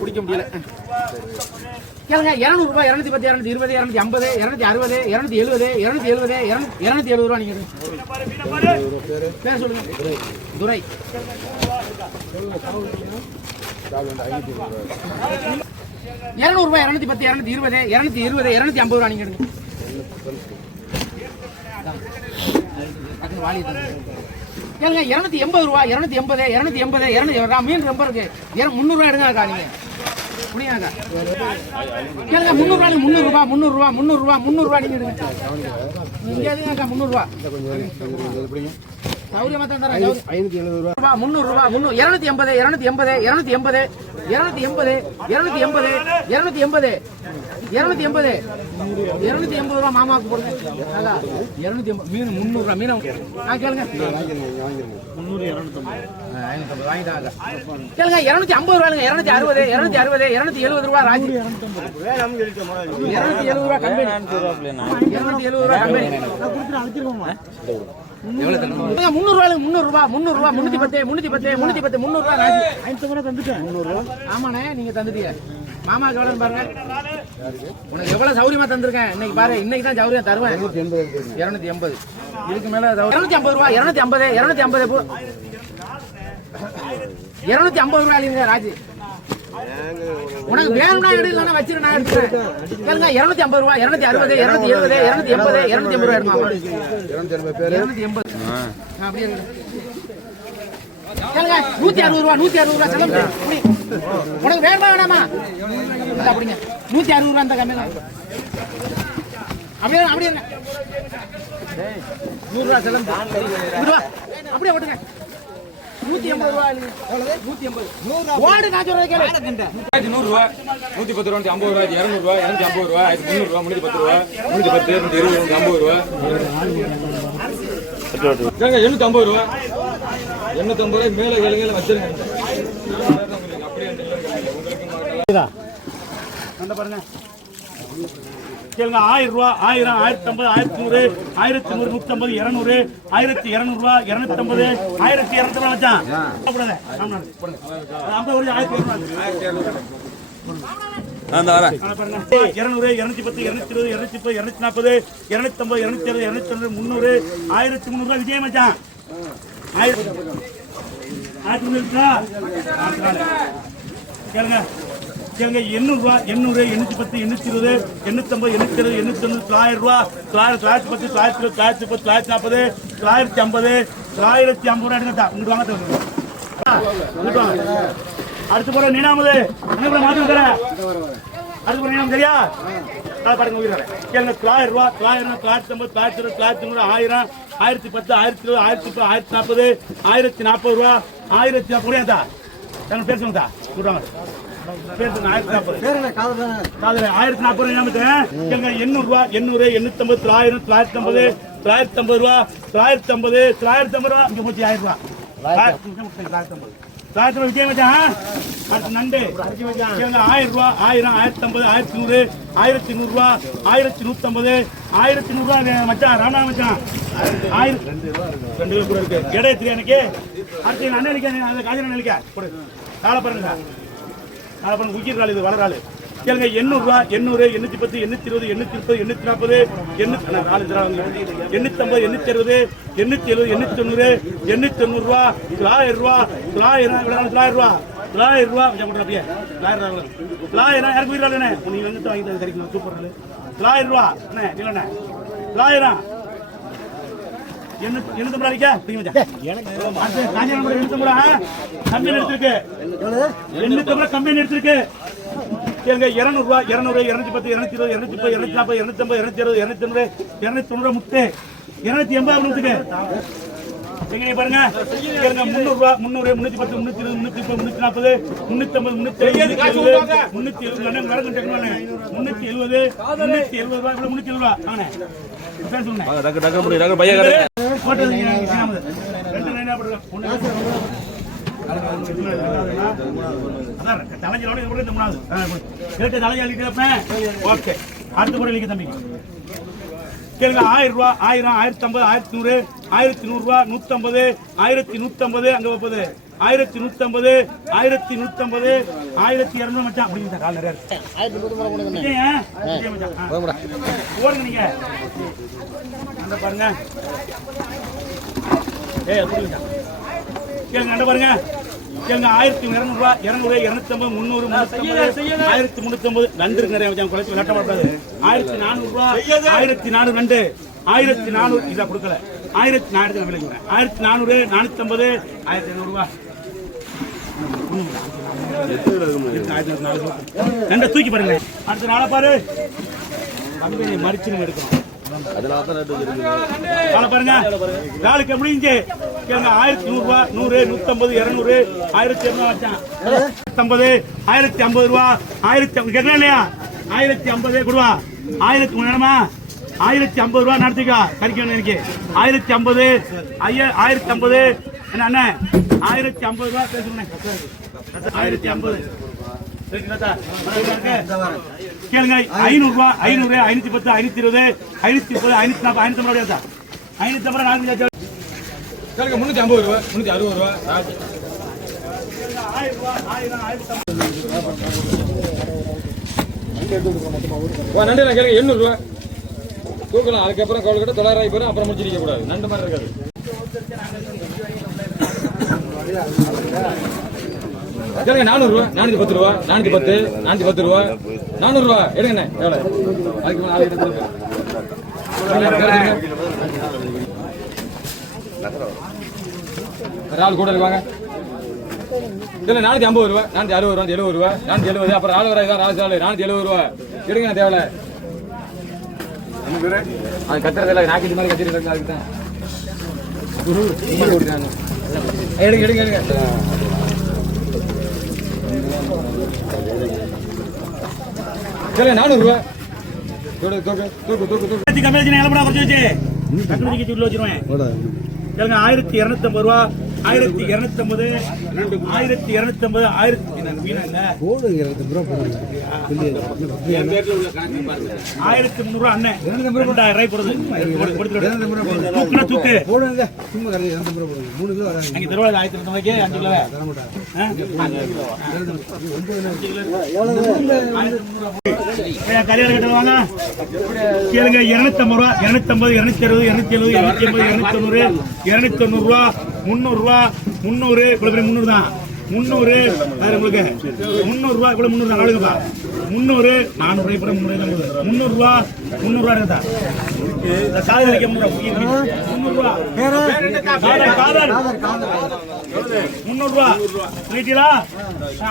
குடிக்க முடியல. கேளுங்க 200 ரூபாய் 210 220 250 260 270 270 270 ரூபா. நீங்க பேர் சொல்லுங்க. துரை. 200 ரூபாய் 210 220 220 250 ரூபா. நீங்க கேளுங்க 280 ரூபா 280 280 200 மீன் ரொம்ப இருக்கு. 300 ரூபாய் எடுங்க நீங்க முடியாங்க. கேளுங்க 300 ரூபாய் 300 ரூபாய் 300 ரூபாய் 300 ரூபாய் 300 ரூபாய் நீங்க எடுங்க. இங்க எதுங்க 300 ரூபாய் சௌரியமா தான் தரேன். 570 ரூபாய் 300 ரூபாய் 280 280 280 280 280 280 280 280 ரூபாய் மாமாவுக்கு போடுங்க. 280 மீன் 300 ரூபாய் மீன் கேளுங்க. 300 250 வாங்கிட்டாங்க. கேளுங்க 250 ரூபாய்ங்க. 260 260 270 ரூபாய் ராஜி. 270 ரூபாய் கம்பெனி. 270 ரூபாய் கம்பெனி. 300 ரூபாய் 300 ரூபாய் 300 ரூபாய் 310 310 310 300 ரூபாய் ராஜி. 500 ரூபாய் தந்துட்டேன். 300 ரூபாய் ஆமாண்ணே நீங்க தந்துட்டீங்க. மாமாக்கு எவ்வளவு பாருங்க. உனக்கு எவ்வளவு சௌரியமா தந்திருக்கேன் இன்னைக்கு பாரு. இன்னைக்கு தான் சௌரியம் தருவேன். 280 இதுக்கு மேல 250 ரூபாய் 250 250 250 ரூபாய் இல்லைங்க ராஜி. உனக்கு வேணும்னா எடு இல்லைன்னா வச்சிரு நான் எடுத்துக்கிறேன். கேளுங்க 250 ரூபாய் 260 270 280 280 ரூபாய் எடுமா. 280 அப்படியே கேளுங்க 160 ரூபாய் 160 ரூபாய் செலவு. உனக்கு வேணுமா வேணாமா அப்படிங்க. 160 ரூபாய் அந்த கம்மியில அப்படியே அப்படியே 100 ரூபாய் செலவு அப்படியே ஓட்டுங்க. 180 ரூபாய் 180 ஓடு நான் சொல்றேன் கேளு. 100 ரூபாய் 110 ரூபாய் 50 ரூபாய் 200 ரூபாய் 250 ரூபாய் 300 ரூபாய் 310 ரூபாய் 310 220 50 ரூபாய் 850 ரூபாய் 850 ரூபாய் மேல கேளுங்க வச்சிருங்க. அந்த பாருங்க கேளுங்க 1000 ரூபாய் 1000 1050 1100 1100 150 200 1200 ரூபாய் 250 1200 ரூபாய் வச்சான் போடுங்க. 50 ஒரு 1200 அந்த வர 200 210 220 230 240 250 260 270 300 1300 ரூபாய் விஜய் மச்சான். 1300 கேளுங்க கேளுங்க 800 ரூபாய் 800 810 820 850 860 890 900 ரூபாய் 910 910 940 950 950 ரூபாய் எடுங்க. இங்கிட்டு வாங்க அடுத்து போற நீனாமது மாற்றம் தர அடுத்து போற நீனாம சரியா பாருங்க உயிரை கேளுங்க 900 ரூபாய் 900 950 960 990 1000 1010 1020 1040 1040 ரூபாய் 1040 முடியாதா எங்க பேர் சொல்லுங்க கூட்டாங்க. 1040 800 ரூபாய் 800 850 900 950 950 ரூபா 950 950 ரூபா இங்க போச்சு 1000 ரூபா 950 விஜய் மச்சான். அடுத்து நண்டு 1000 ரூபாய் 1000 1050 1100 1100 ரூபா 1150 1100 ரூபா மச்சான் ராணா மச்சான் 1000 2 கூட இருக்கு எடை தெரியும் எனக்கு. அடுத்து அண்ணன் அந்த காஜன நினைக்க காலை பாருங்க உயிர் கால் இது வளராளு. கேளுங்க 800 ரூபாய் 800 810 820 830 840 850 860 870 890 890 ரூபா 900 ரூபா 900 ரூபா 900 ரூபா அப்படியே 900 யாருக்கு உயிர் கால் நீங்க வந்து வாங்கி கிடைக்கும் சூப்பர் 900 ரூபா என்ன இல்லைண்ணே 900 என்ன தம்பராளிக்கா கம்பெனி எடுத்திருக்கு 800 கம்பெனி எடுத்திருக்கு. கேளுங்க 200 ரூபாய் 200 210 220 230 240 250 260 290 முட்டை 280 முட்டுக்கு எங்க பாருங்க. கேளுங்க 300 ரூபாய் 300 310 320 330 340 370 370 370 ரூபாய் 370 ரூபாய் வாங்க பேர் சொல்லுங்க. அடுத்த முறை தம்பி கேளுங்க 1000 ரூபாய் 1000 1050 1100 1100 ரூபாய் 150 1150 அங்க 30 1150 1150 1200 மச்சான் அப்படிங்க கால் நிறைய இருக்கு 1100 மச்சான் ஓடுங்க நீங்க அந்த பாருங்க ஏய் புரியுதா கேளுங்க அந்த பாருங்க கேளுங்க 1200 ரூபாய் 200 250 300 1350 நண்டு இருக்கு நிறைய மச்சான் குறைச்சு விளையாட்ட மாட்டாது 1400 ரூபாய் 1400 நண்டு 1400 இத கொடுக்கல 1400 விலைக்கு 1400 450 1500 ரூபாய் நண்ட தூக்கி பாருங்க அடுத்த நாளை பாரு கம்பெனி மறிச்சு எடுக்கணும் பாருங்க நாளுக்கு எப்படி இருந்துச்சு கேளுங்க 1100 ரூபாய் 100 150 200 1200 வச்சான் 50 1050 ரூபாய் 1050 கேட்கலாம் இல்லையா 1050 கொடுவா 1000 நேரமா 1050 ரூபாய் நடத்திக்கா கறிக்கணும் எனக்கு 1050 1050 என்ன அண்ணன் 1050 ரூபாய் பேசுறேன் 1050 கேளுங்க 500 ரூபாய் 500 510 520 530 540 550 550 கேளுங்க 350 ரூபா 360 ரூபா நண்டு கேளுங்க 800 ரூபா தூக்கலாம் அதுக்கப்புறம் கவலை கிட்ட 900 போயிடும் அப்புறம் முடிச்சிருக்க கூடாது நண்டு மாதிரி இருக்காது கேளுங்க 400 ரூபா 410 ரூபா 410 ரூபா 400 ரூபா எடுங்கண்ணே எவ்வளோ அதுக்கு மேலே ஆளுகிட்ட கொடுங்க ஆள் கூட இருப்பாங்க இல்லை 450 ரூபா 460 ரூபா 70 ரூபா 470 அப்புறம் ஆள் வர இதான் ராஜாள் 470 ரூபா எடுங்க தேவை அது கத்துறதில்ல நாக்கிட்டு மாதிரி கத்திட்டு இருக்காங்க அதுக்கு தான் ஓடிட்டாங்க எடுங்க எடுங்க எடுங்க கேளுங்க 400 ரூபா தூக்கு தூக்கு தூக்கு தூக்கு கம்பெனி எல்லாம் குறைச்சு வச்சு கட்டுறதுக்கு உள்ள வச்சிருவேன் கேளுங்க 1250 ரூபா 1250 1250 1300 ரூபா அண்ணன் 2000 ரூபாய் போடுது தூக்கு அங்க தருவாங்க 1200 ரூபாய்க்கு 5 கிலோ கல்யாணம் கட்டுவாங்க கேளுங்க 250 ரூபா 250 260 270 280 290 ரூபா 300 ரூபா 300 இவ்வளவு 300 தான் 300 உங்களுக்கு 300 ரூபா இவ்வளவு 300 தான் நாளுங்கப்பா 300 400 ரூபாய் 300 ரூபா 300 ரூபா இருந்தா காதல் வைக்க 300 ரூபா 300 ரூபா ரீட்டீலா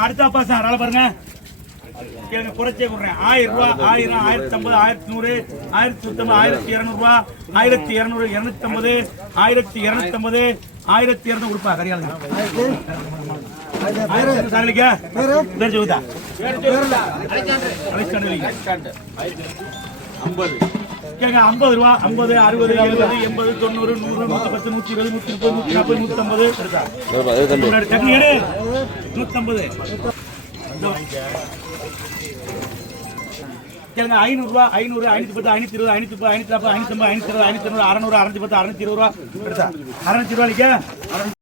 அடுத்த பாஸ் ஆள பாருங்க கேளுங்க குறைச்சே கொடுறேன் 1000 ரூபா 1000 1050 1100 1150 1200 ரூபா 1200 250 1250 1200 கொடுப்பா கரியாளுங்க சாரலிக்கா பேர் சொல்லுதா அலெக்சாண்டர் 50 கேங்க 50 ரூபா 50 60 70 80 90 100 110 120 130 140 150 இருக்கா டக்குனு எடு 150 கேளுங்க 500 ரூபா 500 510 520 530 540 550 550 560 600 610 620 ரூபா 620 ரூபா 620 ரூபாய்க்கு